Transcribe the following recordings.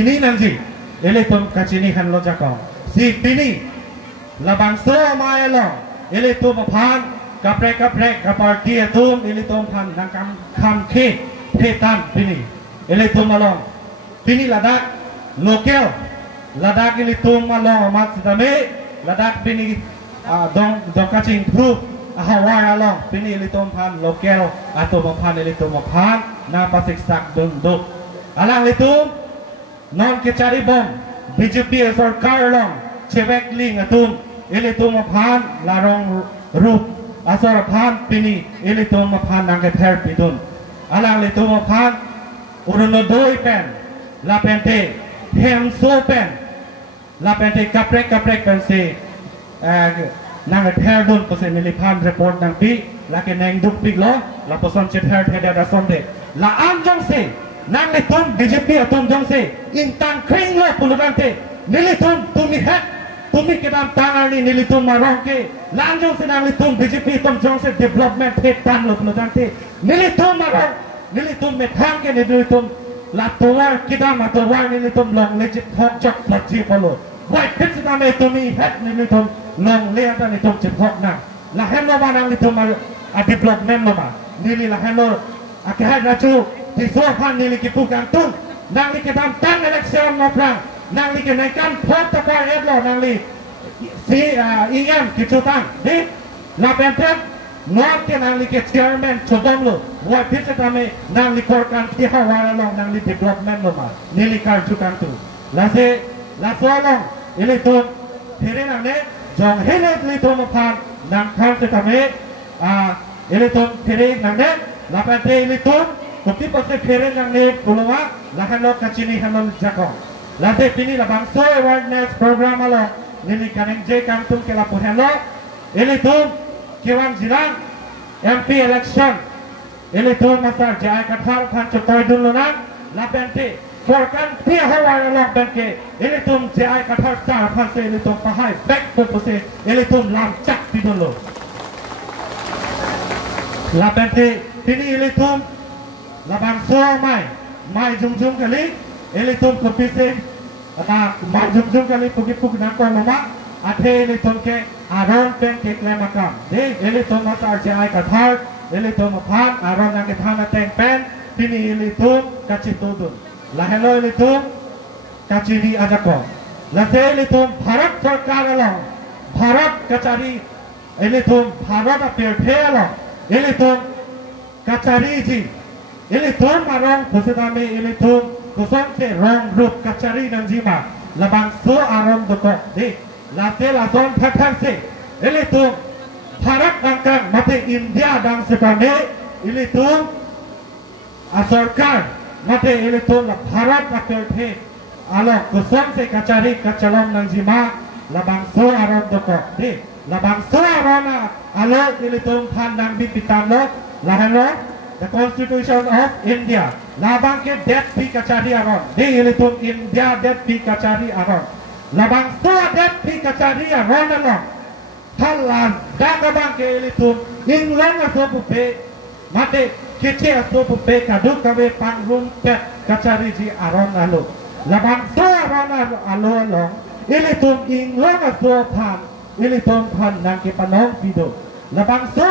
Pini nanti, ele tom kacini kan lo jakong. Si pini, labang so maya lo, ele tom pan, kaprek kaparti tom, ele tom pan nang kam ke tan pini, ele tom malong. Pini ladak lokal, ladak ele tom malong mat sidame, ladak pini dong kacing proof. Hawai along, pini ele tom pan lokal atau pan ele tom pan, na pasik sak dong. Alang ele tom non ke cari bom BJP sarkar long cewek ling atum ele tu mapan larong rup asar pan pini ele tu mapan nang ke ther pidun alang ele tu mapan uruno doi pen la pente hem so pen la pente kaprek pen se nang ke ther dun pose milipan report nang pi la ke neng duk pig lo la poson che ther da sonde la am jong se nang letum BJP atom jong se intang kring lo pulurante nilitum tumi hat tumi kedam tangar ni nilitum marong ke lang jong se nang letum BJP atom jong se development het tan lo pulurante nilitum marong nilitum methang ke nilitum la towar kedam atowar nilitum long legit hok chok plaji polo wai pit se tame tumi hat nilitum long le ata nilitum chit hok na la hem lo ba nang litum a development lo ba nili la hem lo akahat rachu di sopan nili kipu kantung nang li kedam tang election ngoprang nang li kenaikan pot takar edlo nang li si ingam kichutang di la pempret ngot ke nang li ke chairman chodom lo wai pit tame nang li korkan ti hawara long nang li development lo ma nili kar chukang tu la se la solong ili tu thire nang ne jong hele li tu mapan nang kham se tame ili tu thire nang ne la pente ili tu Kopi pasal keren yang ni puluwa, lahan lo kacini hanol jakong. Lantai pini labang so awareness program alo, nili kaneng je kantung ke lapuhan lo, ini tu kiwan jirang MP election, ini tu masa jaya kathar kan cotoy dulu nang, lapente korkan pia hawai lo benke, ini tu jaya kathar sar kan se ini tu pahai back tu pose, ini tu lam cak di dulu. Lapente pini ini tu labang so mai jung kali ele tom kopi se mai jung kali puk nak ko lama athe ele tom ke aron pen ke klemakam de ele tom masar jai kathar ele tom phan aron nang ke thana teng pen pini ele tom kachi tudun la hello ele tom kachi di ajako la se ele tom bharat sarkar alo bharat kachari ele tom bharat apel the alo ele tom kachari ji ini tuan marong pesetame ini tuan kusam se rong rup kacari nanjima labang so arom dokok di lase lason thak se ini tuan Bharat angkang mate India dang sekane ini tuan asarkar mate ini tuan Bharat akal the alo kusam se kacari kacalom nanjima labang so arom dokok di labang so arona alo ini tuan pandang bipitan lo lahano The Constitution of India. Labang ke det pi kacari aron. Di ilitum India det pi kacari aron. Labang so det pi kacari aron along. Halan dan labang ke ilitum England aso pupe. Mate kece aso pupe kaduk kawe pangrum pet kacari ji aron alo. Labang so aron alo along. Ilitum England aso pan. Ilitum pan nang ke panong pido. Labang so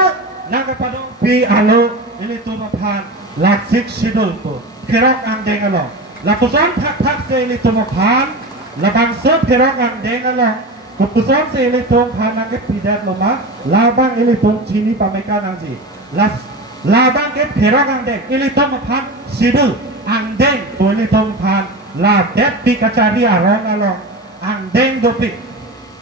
nang ke panong pi alo. Ini tu mapan laksik sidul tu kerok angdeng alo. Lapusan thak se ini tu mapan labang so kerok angdeng alo. Kepusan se ini tu mapan nang ke pidat loma labang ini tu cini pamekan angji. Labang ke kerok angdeng ini tu mapan sidul angdeng tu ini tu mapan la det pi kacari arong alo angdeng dopi.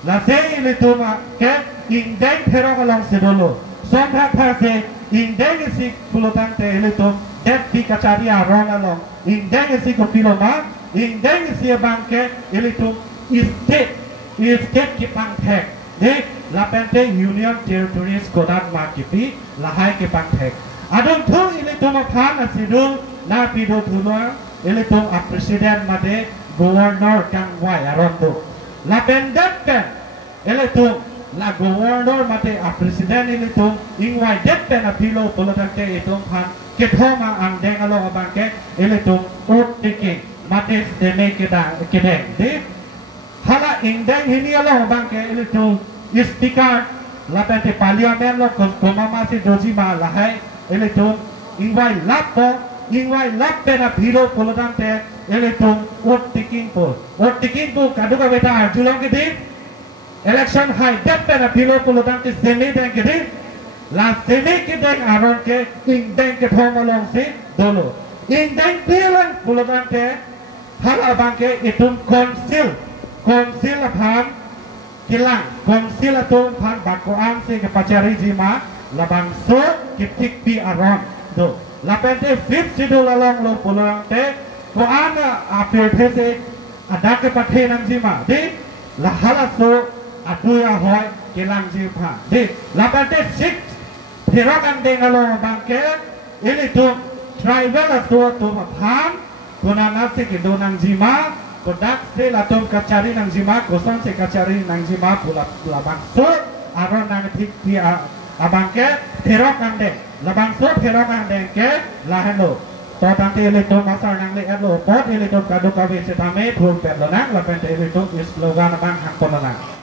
La se ini tu mapan ke ingdeng kerok along sidulu. Som thak se Indeng isi pulutan te elitum det pi kacari arong along. Indeng isi kopiloma, indeng isi bangke elitum estate ki pangtek. De lapente Union Territories Kodat Makipi lahai ki pangtek. Adung tu elitum aphan asidung na pido tulua elitum a presiden made governor kangwai arondo. Lapendet pen elitum la governor mate a presiden ini tu ingwai det pen a pilo polotan ke itu pan ke thoma ang deng alo abang ke ini tu ot tiki mate seme kedeng di hala indeng ini lo bangke itu speaker lapete parliament lo komama si dojima lahai itu ingwai lap pera biro polodante itu vote taking po kaduka beta arjulong ke di election high dep pera biro polodante seme deng ke di la seme kedeng aron ke indeng ke thomolong si dolo indeng bilang polodante hala bangke itu konsil apaan kilang konsil atau apaan bakoan si kepacari jima labang so kiptik pi aron do lapente fit sido lalong lo pulang te ko ana apir phese ada ke pathe nang jima di lahala so atuya hoy kilang jima di lapente sik thirakan dengalo bangke ini tu tribal tu apaan kunana se kedonang jima kodak se latom kacari nang jima kosan se kacari nang jima pula labang so aron nang tik pi abangke thirakan deng labang so thirakan deng ke lahano to tante ele to masar nang le elo pot ele to kado kabe se tame thul pet lo nang lapente ele to slogan bang hak ponana